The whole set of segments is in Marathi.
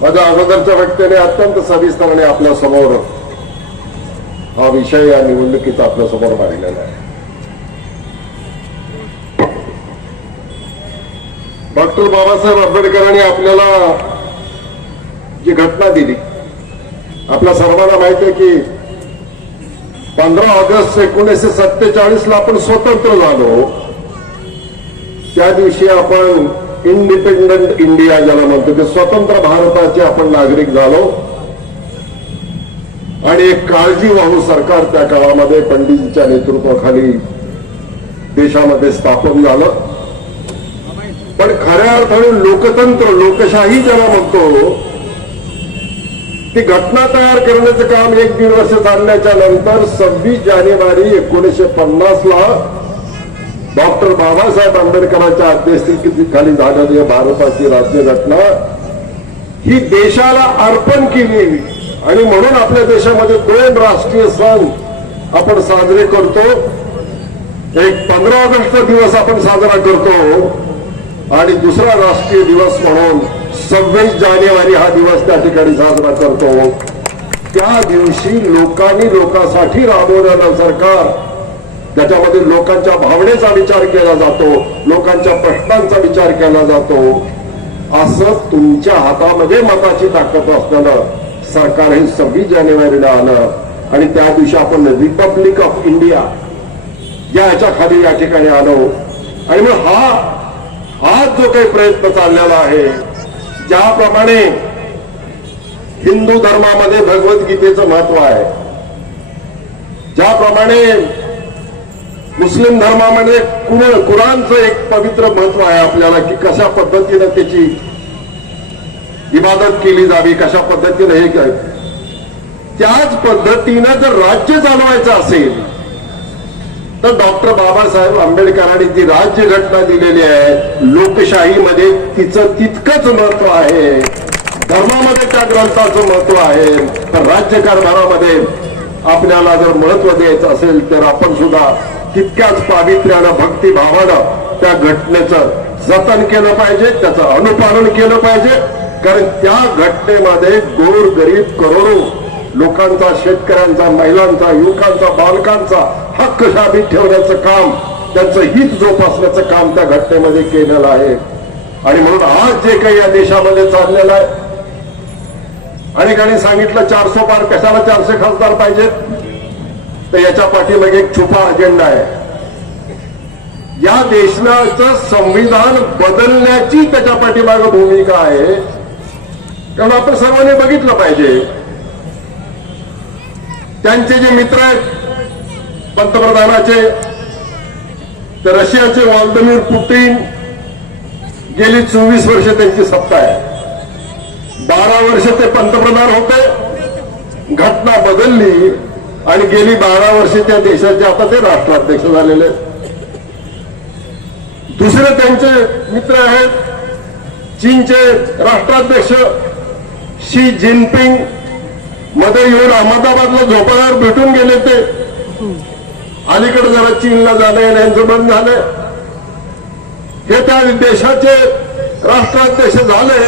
माझ्या अगोदरच्या व्यक्तीने अत्यंत सविस्तरपणे आपल्यासमोर हा विषय या निवडणुकीचा आपल्यासमोर मांडलेला आहे. डॉक्टर बाबासाहेब आंबेडकरांनी आपल्याला जी घटना दिली आपल्या सर्वांना माहिती आहे की पंधरा ऑगस्ट एकोणीसशे सत्तेचाळीस ला आपण स्वतंत्र झालो. त्या दिवशी आपण इंडिपेंडंट इंडिया ज्याला म्हणतो ते स्वतंत्र भारताचे आपण नागरिक झालो. आणि एक काळजीवाहू सरकार त्या काळामध्ये पंडितजीच्या नेतृत्वाखाली देशामध्ये स्थापन झालं. पण खऱ्या अर्थाने लोकतंत्र लोकशाही ज्याला म्हणतो ती घटना तयार करण्याचं काम एक दीड वर्ष चालण्याच्या नंतर सव्वीस जानेवारी एकोणीसशे पन्नास ला डॉक्टर बाबासाहेब आंबेडकरांच्या अध्यक्षतेखाली झालेली भारताची राज्यघटना ही देशाला अर्पण केली. आणि म्हणून आपल्या देशामध्ये दोन राष्ट्रीय सण आपण साजरे करतो. एक पंधरा ऑगस्ट दिवस आपण साजरा करतो. आणि दुसरा राष्ट्रीय दिवस म्हणून सव्वीस जानेवारी हा दिवस त्या ठिकाणी साजरा करतो. त्या दिवशी लोकांनी लोकांसाठी राबवलेलं सरकार त्याच्यामध्ये लोकांच्या भावनेचा विचार केला जातो लोकांच्या प्रश्नांचा विचार केला जातो. असं तुमच्या हातामध्ये मताची ताकद असलेलं सरकार हे सव्वीस जानेवारीला आलं आणि त्या दिवशी आपण रिपब्लिक ऑफ इंडिया या ह्याच्या खाली या ठिकाणी आलो. आणि मग हा हा जो काही प्रयत्न चाललेला आहे ज्याप्रमाणे हिंदू धर्मामध्ये भगवद्गीतेचं महत्त्व आहे ज्याप्रमाणे मुस्लिम धर्मामध्ये कुर कुराणचं एक पवित्र महत्त्व आहे आपल्याला की कशा पद्धतीनं त्याची इबादत केली जावी कशा पद्धतीनं हे काय त्याच पद्धतीनं जर राज्य चालवायचं असेल तर डॉक्टर बाबासाहेब आंबेडकरांनी जी राज्य घटना दिलेली आहे लोकशाहीमध्ये तिचं तितकंच महत्त्व आहे. धर्मामध्ये त्या ग्रंथाचं महत्त्व आहे. तर राज्यकारभारामध्ये आपल्याला जर महत्त्व द्यायचं असेल तर आपण सुद्धा तितक्याच पावित्र्यानं भक्तिभावानं त्या घटनेचं जतन केलं पाहिजे त्याचं अनुपालन केलं पाहिजे. कारण त्या घटनेमध्ये गोर गरीब करोडो लोकांचा शेतकऱ्यांचा महिलांचा युवकांचा बालकांचा हक्क शाबीत ठेवण्याचं काम त्यांचं हित जोपासण्याचं काम त्या घटनेमध्ये केलेलं आहे. आणि म्हणून आज जे काही या देशामध्ये चाललेलं आहे अनेकांनी सांगितलं चारशे पार कशाला चारशे खासदार पाहिजेत? तर याच्या पाठीमागे एक छुपा अजेंडा आहे. या देशाचं संविधान बदलण्याची त्याच्या पाठीमागे भूमिका आहे. कारण आपण सर्वांनी बघितलं पाहिजे. त्यांचे जे मित्र आहेत पंतप्रधानाचे ते रशियाचे व्लादिमीर पुतीन गेली चोवीस वर्ष त्यांची सत्ता आहे. बारा वर्ष ते पंतप्रधान होते. घटना बदलली. आणि गेली बारा वर्षे त्या देशाचे आता ते राष्ट्राध्यक्ष झालेले आहेत. दुसरे त्यांचे मित्र आहेत. चीनचे राष्ट्राध्यक्ष शी जिनपिंग. मध्ये येऊन अहमदाबादला झोपाळ्यावर भेटून गेले ते. अलीकडे जरा चीनला जाणं यांचं बंद झालंय. हे त्या देशाचे राष्ट्राध्यक्ष झाले.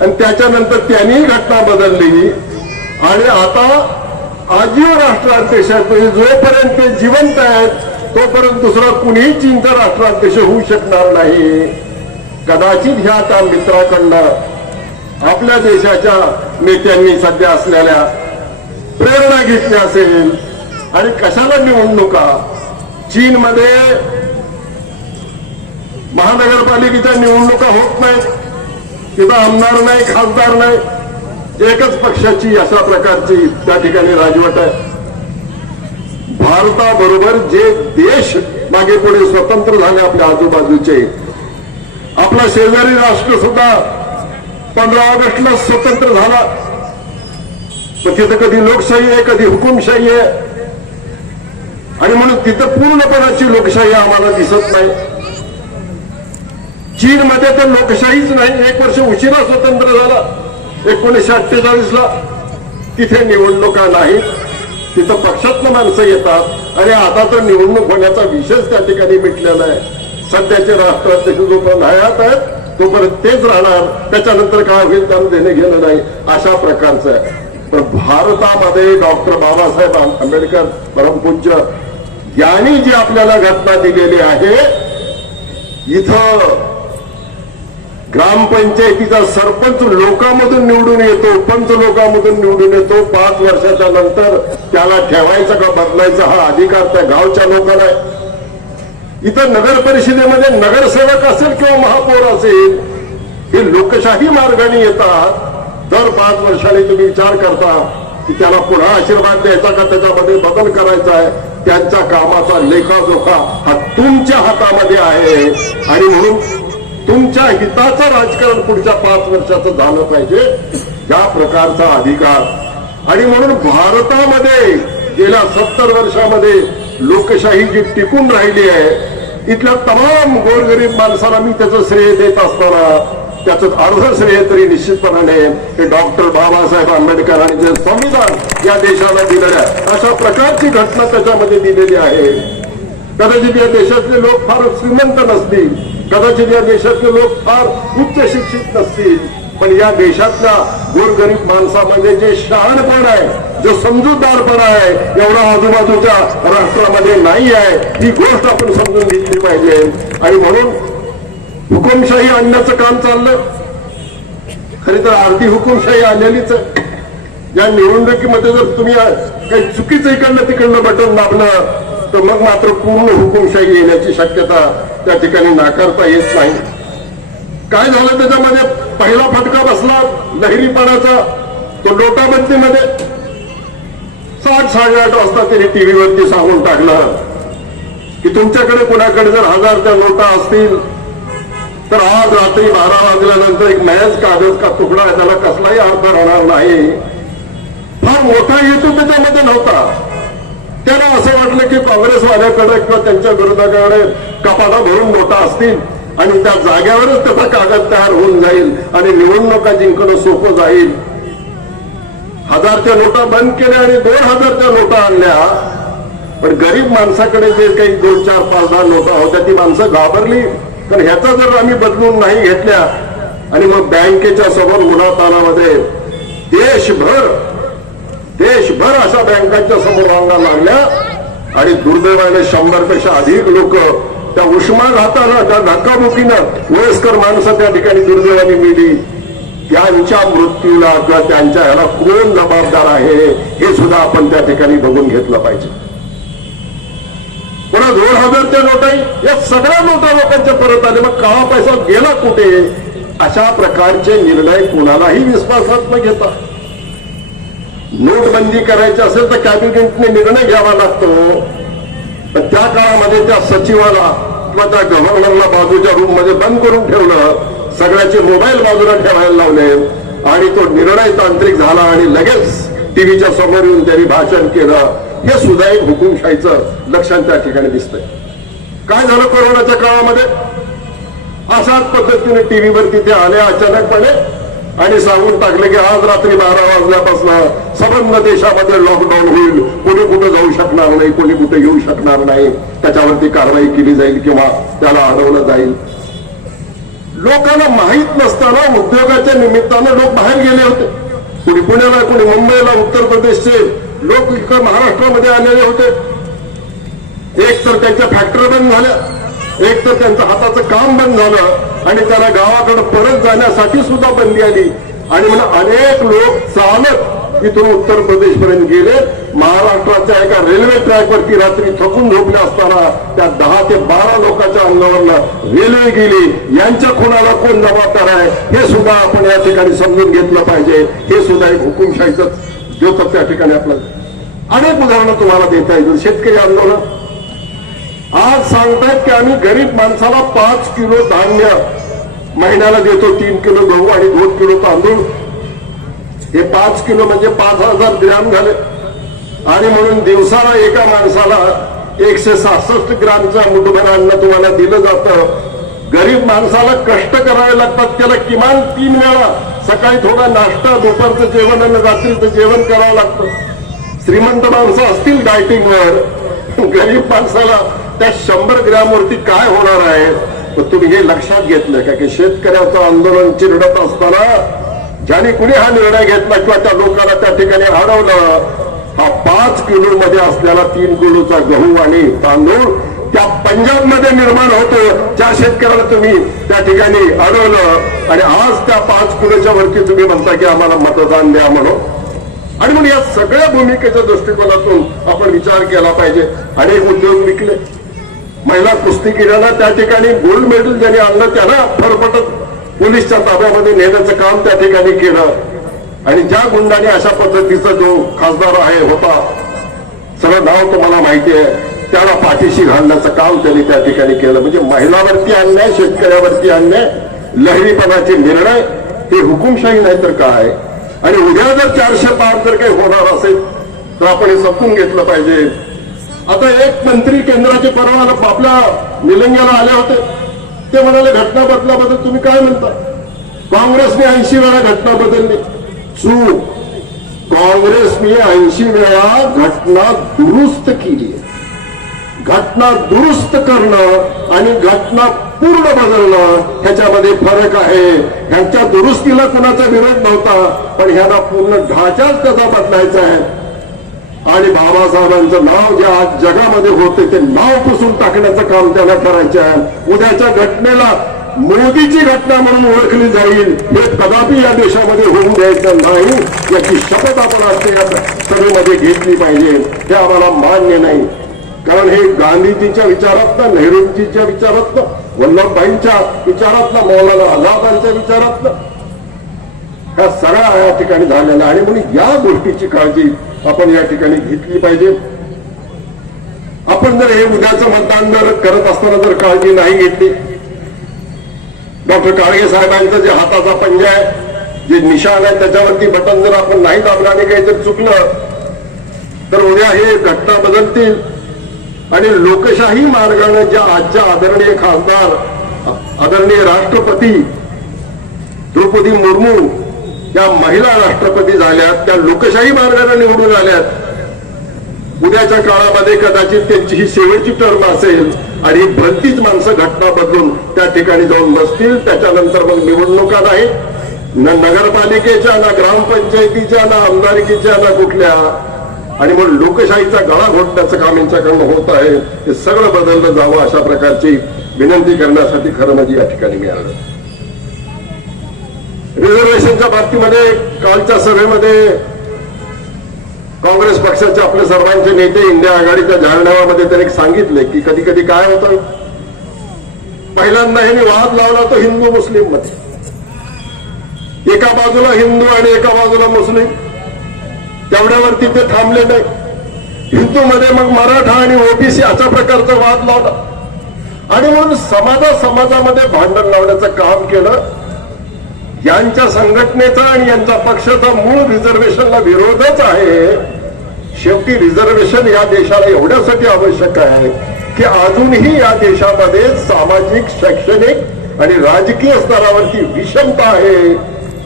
आणि त्याच्यानंतर त्यांनी घटना बदलली. आणि आता आजीव राष्ट्राध्यक्ष आहेत म्हणजे जोपर्यंत ते जिवंत आहेत तोपर्यंत दुसरा कुणीही चीनचा राष्ट्राध्यक्ष होऊ शकणार नाही. कदाचित ह्या त्या मित्राकडनं आपल्या देशाच्या नेत्यांनी सध्या असलेल्या प्रेरणा घेतली असेल. आणि कशाला निवडणुका? चीनमध्ये महानगरपालिकेच्या निवडणुका होत नाहीत. तिथं आमदार नाही खासदार नाही. एकच पक्षाची अशा प्रकारची त्या ठिकाणी राजवट आहे. भारताबरोबर जे देश मागे पुढे स्वतंत्र झाले आपल्या आजूबाजूचे आपला शेजारी राष्ट्र सुद्धा पंधरा ऑगस्टला स्वतंत्र झाला. पण तिथं कधी लोकशाही आहे कधी हुकुमशाही आहे. आणि म्हणून तिथं पूर्णपणाची लोकशाही आम्हाला दिसत नाही. चीनमध्ये तर लोकशाहीच नाही. एक वर्ष उशिरा स्वतंत्र झाला. एकोणीसशे अठ्ठेचाळीसला तिथे निवडणुका नाहीत. तिथं पक्षातनं माणसं येतात. आणि आता तर निवडणूक होण्याचा विषयच त्या ठिकाणी मिटलेला आहे. सध्याचे राष्ट्राध्यक्ष जो हयात आहेत तोपर्यंत तेच राहणार. त्याच्यानंतर काय होईल त्यांना देणे घेणं नाही अशा प्रकारचं आहे. पण भारतामध्ये डॉक्टर बाबासाहेब आंबेडकर परमपूज्य यांनी जी आपल्याला घटना दिलेली आहे इथं ग्रामपंचायतीचा सरपंच लोकांमधून निवडून येतो पंच लोकांमधून निवडून येतो. पाच वर्षाच्या नंतर त्याला ठेवायचा का बदलायचा हा अधिकार त्या गावच्या लोकांना आहे. इथं नगर परिषदेमध्ये नगरसेवक असेल किंवा महापौर असेल हे लोकशाही मार्गाने येतात. दर पाच वर्षांनी तुम्ही विचार करता की त्याला पुन्हा आशीर्वाद द्यायचा का त्याच्यामध्ये बदल करायचा आहे. त्यांच्या कामाचा लेखाजोखा हा तुमच्या हातामध्ये आहे. आणि म्हणून तुमच्या हिताचं राजकारण पुढच्या पाच वर्षाचं झालं पाहिजे. या प्रकारचा अधिकार. आणि म्हणून भारतामध्ये गेल्या सत्तर वर्षामध्ये लोकशाही जी टिकून राहिली आहे इथल्या तमाम गोरगरीब माणसाला मी त्याचं श्रेय देत असताना त्याचं अर्ध श्रेय तरी निश्चितपणाने हे डॉक्टर बाबासाहेब आंबेडकर आणि जे संविधान या देशाला दिलेलं आहे अशा प्रकारची घटना त्याच्यामध्ये दिलेली आहे. कदाचित या देशातले लोक फार श्रीमंत नसतील कदाचित या देशातले लोक फार उच्च शिक्षित नसतील पण या देशातल्या गोरगरीब माणसामध्ये म्हणजे जे शहाणपण आहे जो समजूतदारपणा आहे एवढा आजूबाजूच्या राष्ट्रामध्ये नाही आहे. ही गोष्ट आपण समजून घेतली पाहिजे. आणि म्हणून हुकुमशाही आणण्याचं काम चाललं. खरी तर अर्धी हुकुमशाही आलेलीच आहे. या निवडणुकीमध्ये जर तुम्ही काही चुकीचं इकडनं तिकडनं बटन दाबलं तर मग मात्र पूर्ण हुकुमशाही येण्याची शक्यता त्या ठिकाणी नाकारता येत नाही. काय झालं त्याच्यामध्ये? पहिला फटका बसला लहरीपणाचा तो नोटाबंदीमध्ये. सात साडेआठ वाजता त्यांनी टीव्हीवरती सांगून टाकलं की तुमच्याकडे कुणाकडे जर हजार त्या नोटा असतील तर आज रात्री बारा वाजल्यानंतर एक महज कागद का तुकडा आहे त्याला कसलाही अर्थ राहणार नाही. फार मोठा हेतू त्याच्यामध्ये नव्हता. त्याला असं वाटलं की काँग्रेसवाल्याकडे किंवा त्यांच्या विरोधाकडे कपाटा भरून नोटा असतील आणि त्या जाग्यावरच त्याचा कागद तयार होऊन जाईल आणि निवडणुका जिंकणं सोपं जाईल. हजारच्या नोटा बंद केल्या आणि दोन हजारच्या नोटा आणल्या. पण गरीब माणसाकडे जे काही दोन चार पाच दहा नोटा होत्या ती माणसं घाबरली. पण ह्याचा जर आम्ही बदलून नाही घेतल्या आणि मग बँकेच्या समोर उन्हातानामध्ये देशभर देशभर अशा बँकांच्या समोर रांगा लागल्या. आणि दुर्दैवाने शंभरपेक्षा अधिक लोक त्या उष्माघातानं त्या धक्काबुकीनं वयस्कर माणसं त्या ठिकाणी दुर्दैवाने मिली. त्यांच्या मृत्यूला किंवा त्यांच्या ह्याला कोण जबाबदार आहे हे सुद्धा आपण त्या ठिकाणी बघून घेतलं पाहिजे. पुन्हा दोन हजारच्या नोटाही या सगळ्या नोटा लोकांच्या परत आले मग काळा पैसा गेला कुठे? अशा प्रकारचे निर्णय कुणालाही विश्वासात न घेता. नोटबंदी करायची असेल तर कॅबिनेटने निर्णय घ्यावा लागतो. पण त्या काळामध्ये त्या सचिवाला किंवा त्या गव्हर्नरला बाजूच्या रूममध्ये बंद करून ठेवलं सगळ्याचे मोबाईल बाजूला ठेवायला लावले आणि तो निर्णय तांत्रिक झाला आणि लगेच टीव्हीच्या समोर येऊन त्यांनी भाषण केलं. हे सुद्धा एक हुकुमशाहीचं लक्षण त्या ठिकाणी दिसतंय. काय झालं कोरोनाच्या काळामध्ये? अशाच पद्धतीने टीव्हीवरती ते आले अचानकपणे. आणि सांगून टाकले की आज रात्री बारा वाजल्यापासून संबंध देशामध्ये लॉकडाऊन होईल. कोणी कुठं जाऊ शकणार नाही कोणी कुठे येऊ शकणार नाही. त्याच्यावरती कारवाई केली जाईल किंवा त्याला अडवलं जाईल. लोकांना माहीत नसताना उद्योगाच्या निमित्तानं लोक बाहेर गेले होते. कोणी पुण्याला कोणी मुंबईला उत्तर प्रदेशचे लोक इकडे महाराष्ट्रामध्ये आलेले होते. एक तर त्यांच्या फॅक्टरी बंद झाल्या. एक तर त्यांचं हाताचं काम बंद झालं आणि त्याला गावाकडे परत जाण्यासाठी सुद्धा बंदी आली. आणि म्हणून अनेक लोक चालत इथून उत्तर प्रदेश पर्यंत गेले. महाराष्ट्राच्या एका रेल्वे ट्रॅकवरती रात्री थकून झोपले असताना त्या दहा ते बारा लोकांच्या अंगावरनं रेल्वे गेली. यांच्या खुणाला कोण जबाबदार आहे हे सुद्धा आपण या ठिकाणी समजून घेतलं पाहिजे. हे सुद्धा एक हुकुमशाहीच द्योतक त्या ठिकाणी आपल्याला अनेक उदाहरणं तुम्हाला देता येतील. शेतकरी आंदोलन आज सांगतायत की आम्ही गरीब माणसाला पाच किलो धान्य महिन्याला देतो तीन किलो गहू आणि दोन किलो तांदूळ. हे पाच किलो म्हणजे पाच हजार ग्रॅम झाले. आणि म्हणून दिवसाला एका माणसाला एकशे सहासष्ट ग्रामचं मुठभर अन्न तुम्हाला दिलं जातं. गरीब माणसाला कष्ट करावे लागतात त्याला किमान तीन वेळा सकाळी थोडा नाश्ता दुपारचं जेवण आणि रात्रीचं जेवण करावं लागतं. श्रीमंत माणसं असतील डायटिंगवर. गरीब माणसाला त्या शंभर ग्रॅम वरती काय होणार आहे? पण तुम्ही हे लक्षात घेतलं का की शेतकऱ्याचं आंदोलन चिरडत असताना ज्याने कुणी हा निर्णय घेतला किंवा त्या लोकांना त्या ठिकाणी अडवलं हा पाच किलो मध्ये असलेला तीन किलोचा गहू आणि तांदूळ त्या पंजाबमध्ये निर्माण होतो ज्या शेतकऱ्याला तुम्ही त्या ठिकाणी अडवलं आणि आज त्या पाच किलोच्या वरती तुम्ही म्हणता की आम्हाला मतदान द्या म्हणून. आणि म्हणून या सगळ्या भूमिकेच्या दृष्टिकोनातून आपण विचार केला पाहिजे. अनेक उद्योग विकले. महिला कुस्तीगिरांना त्या ठिकाणी गोल्ड मेडल ज्यांनी आणलं त्यांना फरफटत पोलीसच्या ताब्यामध्ये नेण्याचं काम त्या ठिकाणी केलं. आणि ज्या गुंडाने अशा पद्धतीचा जो खासदार आहे होता सगळं नाव तुम्हाला माहिती आहे त्याला पाठीशी घालण्याचं काम त्यांनी त्या ठिकाणी केलं. म्हणजे महिलावरती अन्याय शेतकऱ्यावरती अन्याय लहरीपणाचे निर्णय हे हुकुमशाही नाही तर काय? आणि उद्या जर चारशे पार जर काही होणार असेल तर आपण हे समजून घेतलं पाहिजे. आता एक मंत्री केंद्राचे परवा आपल्या निलंग्याला आले होते. ते म्हणाले घटना बदलाबद्दल तुम्ही काय म्हणता? काँग्रेसने ऐंशी वेळा घटना बदलली. चूक काँग्रेसने ऐंशी वेळा घटना दुरुस्त केली घटना दुरुस्त करणं आणि घटना पूर्ण बदलणं ह्याच्यामध्ये फरक आहे. ह्यांच्या दुरुस्तीला कुणाचा विरोध नव्हता पण ह्यांना पूर्ण ढाचाच त्याचा बदलायचा आहे. आणि बाबासाहेबांचं नाव जे आज जगामध्ये होते ते नाव पुसून टाकण्याचं काम त्याला करायचे आहे. उद्याच्या घटनेला मोदीची घटना म्हणून ओळखली जाईल. हे कदापि या देशामध्ये होऊ द्यायचं नाही. याची शपथ आपण आज या सभेमध्ये घेतली पाहिजे. हे आम्हाला मान्य नाही. कारण हे गांधीजीच्या विचारातनं नेहरूजीच्या विचारातनं वल्लभभाईंच्या विचारातनं मौलाना आझादांच्या विचारातनं ह्या सगळ्या या ठिकाणी झालेला आणि म्हणून या गोष्टीची काळजी आपण या ठिकाणी घेतली पाहिजे. आपण जर हे उद्याचं मतदान जर करत असताना जर काळजी नाही घेतली डॉक्टर काळगे साहेबांचा जे हाताचा पंजा आहे जे निशाण आहे त्याच्यावरती बटन जर आपण नाही दाबलं आणि काही जर चुकलं तर उद्या हे घटना बदलतील. आणि लोकशाही मार्गाने ज्या आजच्या आदरणीय खासदार आदरणीय राष्ट्रपती द्रौपदी मुर्मू ज्या महिला राष्ट्रपती झाल्यात त्या लोकशाही मार्गाने निवडून आल्यात उद्याच्या काळामध्ये कदाचित त्यांची ही शेवटची टर्म असेल आणि भलतीच माणसं घटना बदलून त्या ठिकाणी जाऊन बसतील त्याच्यानंतर मग निवडणुका नाही न नगरपालिकेच्या ना ग्रामपंचायतीच्या ना आमदारकीच्या ना कुठल्या. आणि मग लोकशाहीचा गळा घोटण्याचं काम यांच्याकडनं होत आहे. हे सगळं बदललं जावं अशा प्रकारची विनंती करण्यासाठी खरं म्हणजे या ठिकाणी मी रिझर्वेशनच्या बाबतीमध्ये कालच्या सभेमध्ये काँग्रेस पक्षाचे आपले सर्वांचे नेते इंडिया आघाडीच्या जाहीरनाम्यामध्ये त्यांनी सांगितले की कधी कधी काय होतं? पहिल्यांदा ह्यांनी वाद लावला तो हिंदू मुस्लिममध्ये. एका बाजूला हिंदू आणि एका बाजूला मुस्लिम. तेवढ्यावरती ते थांबले नाही. हिंदूमध्ये मग मराठा आणि ओबीसी अशा प्रकारचा वाद लावला. आणि म्हणून समाजा समाजामध्ये भांडण लावण्याचं काम केलं. यांच्या संघटनेचा आणि यांच्या पक्षाचा मूळ रिझर्वेशनला विरोधच आहे. शेवटी रिझर्वेशन या देशाला एवढ्यासाठी आवश्यक आहे की अजूनही या देशामध्ये सामाजिक शैक्षणिक आणि राजकीय स्तरावरती विषमता आहे.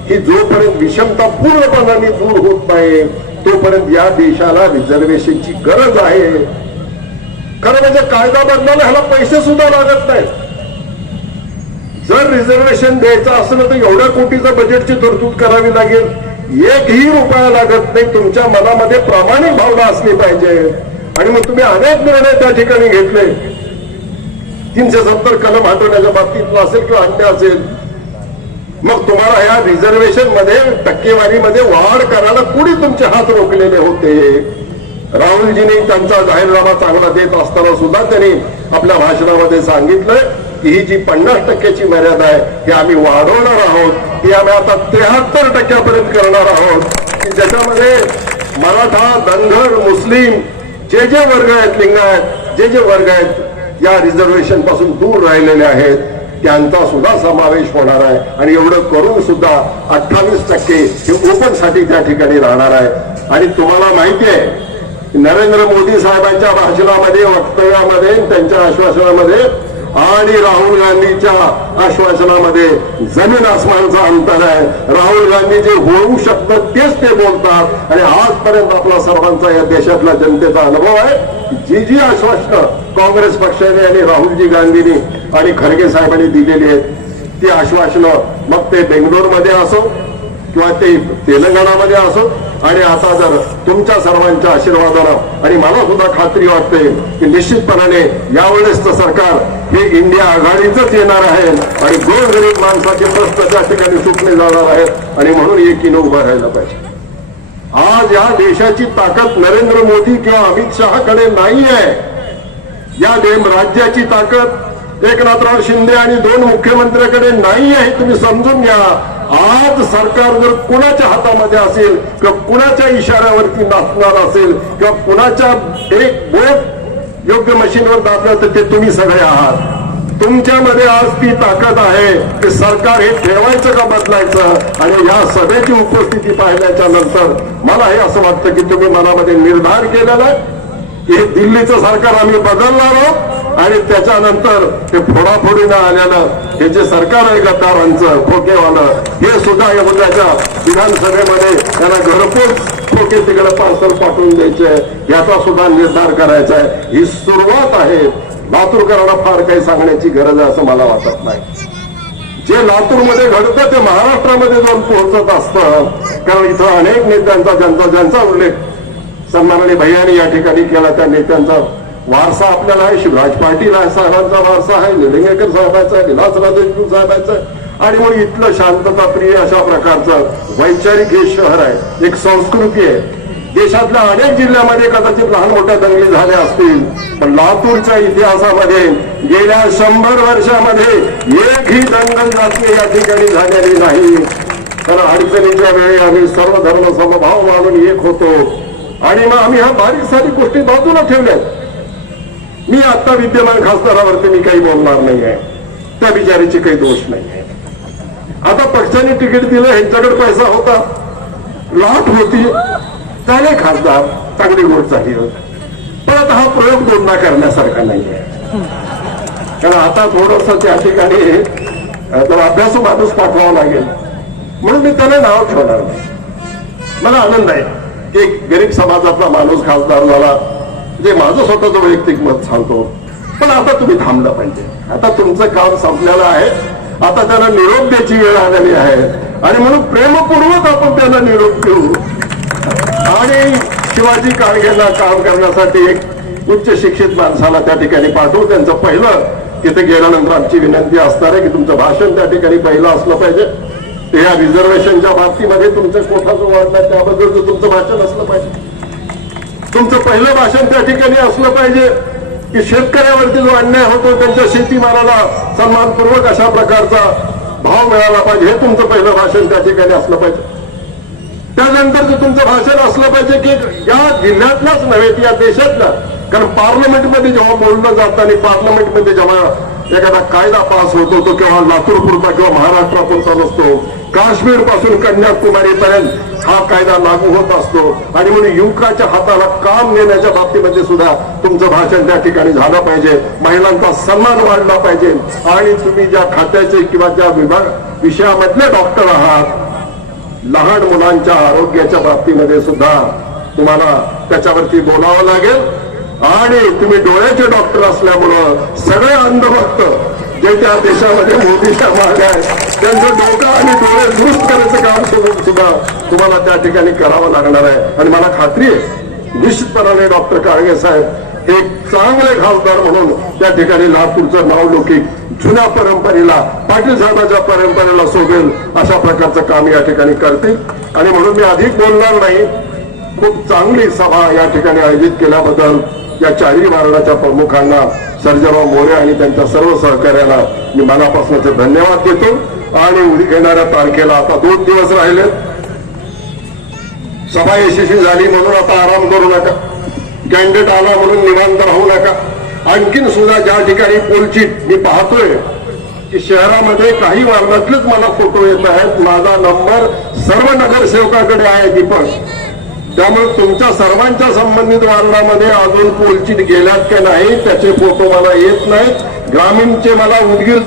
की जोपर्यंत विषमता पूर्णपणाने दूर होत नाही तोपर्यंत या देशाला रिझर्वेशनची गरज आहे. खरं म्हणजे कायदा बदलायला ह्याला पैसे सुद्धा लागत नाहीत. जर रिझर्वेशन द्यायचं असलं तर एवढ्या कोटीचं बजेटची तरतूद करावी लागेल. एकही रुपया लागत नाही. तुमच्या मनामध्ये प्रामाणिक भावना असली पाहिजे. आणि मग तुम्ही अनेक निर्णय त्या ठिकाणी घेतले. तीनशे सत्तर कलम हटवण्याच्या बाबतीतला असेल किंवा अन्य असेल. मग तुम्हाला या रिझर्वेशनमध्ये टक्केवारीमध्ये वाढ करायला कुणी तुमचे हात रोखलेले होते? राहुलजीने त्यांचा जाहीरनामा चांगला देत असताना सुद्धा त्यांनी आपल्या भाषणामध्ये सांगितलं. ही जी पन्नास टक्क्याची मर्यादा आहे ही आम्ही वाढवणार आहोत. ती आम्ही आता त्र्याहत्तर टक्क्यापर्यंत करणार आहोत. की ज्याच्यामध्ये मराठा धनगर मुस्लिम जे जे वर्ग आहेत लिंगायत जे जे वर्ग आहेत या रिझर्वेशनपासून दूर राहिलेले आहेत. त्यांचा सुद्धा समावेश होणार आहे. आणि एवढं करून सुद्धा अठ्ठावीस टक्के हे ओपनसाठी त्या ठिकाणी राहणार आहे. आणि तुम्हाला माहिती आहे नरेंद्र मोदी साहेबांच्या भाषणामध्ये वक्तव्यामध्ये त्यांच्या आश्वासनामध्ये आणि राहुल गांधीच्या आश्वासनामध्ये जमीन आसमानचा अंतर आहे. राहुल गांधी जे होऊ शकतं तेच ते बोलतात. आणि आजपर्यंत आपला सर्वांचा या देशातल्या जनतेचा अनुभव आहे. जी जी आश्वासनं काँग्रेस पक्षाने आणि राहुलजी गांधींनी आणि खरगे साहेबांनी दिलेली आहेत ती आश्वासनं मग ते बेंगलोरमध्ये असो किंवा ते तेलंगणामध्ये असो आणि आता जर तुमच्या सर्वांच्या आशीर्वादानं आणि मला सुद्धा खात्री वाटते की निश्चितपणाने यावेळेसचं सरकार हे इंडिया आघाडीचंच येणार आहे आणि गोरगरीब माणसाचे प्रश्न त्या ठिकाणी सुटले जाणार आहेत आणि म्हणून एकीनं उभं राहायला पाहिजे. आज या देशाची ताकद नरेंद्र मोदी किंवा अमित शहाकडे नाही आहे या देम राज्याची ताकद एकनाथराव शिंदे आणि दोन मुख्यमंत्र्यांकडे नाही आहे तुम्ही समजून घ्या. आज सरकार जर कुणाच्या हातामध्ये असेल किंवा कुणाच्या इशाऱ्यावरती नाचणार असेल किंवा कुणाच्या एक बोट योग्य मशीनवर दाबलं तर ते तुम्ही सगळे आहात. तुमच्यामध्ये आज ती ताकद आहे की सरकार हे ठेवायचं का बदलायचं? आणि या सभेची उपस्थिती पाहिल्याच्या नंतर मला हे असं वाटतं की तुम्ही मनामध्ये निर्धार केलेला आहे. हे दिल्लीचं सरकार आम्ही बदलणार आहोत आणि त्याच्यानंतर ते फोडाफोडीनं आल्यानं हे जे सरकार आहे गद्दारांचं खोकेवालं हे सुद्धा या उद्याच्या विधानसभेमध्ये त्यांना घरपोच खोके तिकडे पार्सल पाठवून द्यायचे याचा सुद्धा निर्धार करायचा आहे. ही सुरुवात आहे. लातूरकरांना फार काही सांगण्याची गरज आहे असं मला वाटत नाही. जे लातूरमध्ये घडतं ते महाराष्ट्रामध्ये जाऊन पोहोचत असतं. कारण इथं अनेक नेत्यांचा ज्यांचा ज्यांचा उल्लेख सन्मानाने भैयाने या ठिकाणी केला त्या नेत्यांचा वारसा आपल्याला आहे. शिवराज पाटील आहे साहेबांचा वारसा आहे निलिंगेकर साहेबांचा आहे विलासराव देशमुख साहेबांचा. आणि मग इथलं शांतता प्रिय अशा प्रकारचं वैचारिक हे शहर आहे. एक संस्कृती आहे. देशातल्या अनेक जिल्ह्यामध्ये कदाचित लहान मोठ्या दंगली झाल्या असतील पण लातूरच्या इतिहासामध्ये गेल्या शंभर वर्षामध्ये एकही दंगल जाती या ठिकाणी झालेली नाही. तर अडचणीच्या वेळी आम्ही सर्व धर्म समभाव मानून एक होतो. आणि मग आम्ही ह्या बारीक सारीक गोष्टी बाजूला ठेवल्या. मी आता विद्यमान खासदारावरती मी काही बोलणार नाही आहे त्या बिचारीचे काही दोष नाही आहे आता पक्षाने तिकीट दिलं ह्यांच्याकडे पैसा होता. लाट होती. झाले खासदार चांगली गोष्ट झाली. पण आता हा प्रयोग दोनदा करण्यासारखा नाही आहे कारण आता थोडस त्या ठिकाणी अभ्यास माणूस पाठवावा लागेल. म्हणून मी त्याला नाव ठेवणार नाही. मला आनंद आहे. की एक गरीब समाजातला माणूस खासदार झाला जे माझं स्वतःचं वैयक्तिक मत सांगतो पण आता तुम्ही थांबलं पाहिजे. आता तुमचं काम संपलेलं आहे. आता त्यांना निरोप द्यायची वेळ आलेली आहे. आणि म्हणून प्रेमपूर्वक आपण त्यांना निरोप देऊ. आणि शिवाजी काळगेला काम करण्यासाठी एक उच्च शिक्षित माणसाला त्या ठिकाणी पाठवू. त्यांचं पहिलं तिथे गेल्यानंतर आमची विनंती असणार आहे की तुमचं भाषण त्या ठिकाणी पहिलं असलं पाहिजे. या रिझर्वेशनच्या बाबतीमध्ये तुमचं कोठाचं वाढणार त्याबद्दलचं तुमचं भाषण असलं पाहिजे. तुमचं पहिलं भाषण त्या ठिकाणी असलं पाहिजे की शेतकऱ्यावरती जो अन्याय होतो त्यांच्या शेतीमालाला सन्मानपूर्वक अशा प्रकारचा भाव मिळाला पाहिजे. हे तुमचं पहिलं भाषण त्या ठिकाणी असलं पाहिजे. त्यानंतरचं तुमचं भाषण असलं पाहिजे की या जिल्ह्यातलाच नव्हे या देशातला. कारण पार्लमेंटमध्ये जेव्हा बोललं जातं आणि पार्लमेंटमध्ये जेव्हा एखादा कायदा पास होतो तो किंवा लातूर पुरता किंवा महाराष्ट्रापुरता नसतो. काश्मीरपासून कन्याकुमारी पर्यंत हा कायदा लागू होत असतो. आणि म्हणून युवकाच्या हाताला काम नेण्याच्या बाबतीमध्ये सुद्धा तुमचं भाषण त्या ठिकाणी झालं पाहिजे. महिलांचा सन्मान वाढला पाहिजे. आणि तुम्ही ज्या खात्याचे किंवा ज्या विभाग विषयामधले डॉक्टर आहात लहान मुलांच्या आरोग्याच्या बाबतीमध्ये सुद्धा तुम्हाला त्याच्यावरती बोलावं लागेल. आणि तुम्ही डोळ्याचे डॉक्टर असल्यामुळं सगळे अंधभक्त जे त्या देशामध्ये मोदीच्या मागे आहेत त्यांचं डोकं आणि डोळे दुरुस्त करायचं काम सोडून सुद्धा तुम्हाला त्या ठिकाणी करावं लागणार आहे. आणि मला खात्री आहे निश्चितपणाने डॉक्टर काळगे साहेब एक चांगले खासदार म्हणून त्या ठिकाणी लातूरचं नाव लौकिक जुन्या परंपरेला पाटील साहेबांच्या परंपरेला शोभेल अशा प्रकारचं काम या ठिकाणी करतील. आणि म्हणून मी अधिक बोलणार नाही खूप चांगली सभा या ठिकाणी आयोजित केल्याबद्दल या चारही मार्गाच्या प्रमुखांना सर्जराव मोरे आणि त्यांच्या सर्व सहकार्याला मी मनापासूनचे धन्यवाद देतो. आणि उद्या येणाऱ्या तारखेला आता दोन दिवस राहिले. सभा यशस्वी झाली म्हणून आता आराम करू नका. कॅन्डिडेट आला म्हणून निवांत राहू नका. आणखीन सुद्धा ज्या ठिकाणी पोलचीट मी पाहतोय की शहरामध्ये काही वार्डातलेच मला फोटो येत आहेत. माझा नंबर सर्व नगरसेवकाकडे आहे दीपक. त्यामुळे तुमच्या सर्वांच्या संबंधित वार्डामध्ये अजून पोलचीट गेल्यात का नाही त्याचे फोटो मला येत नाहीत. ग्रामीणचे मला उदगीर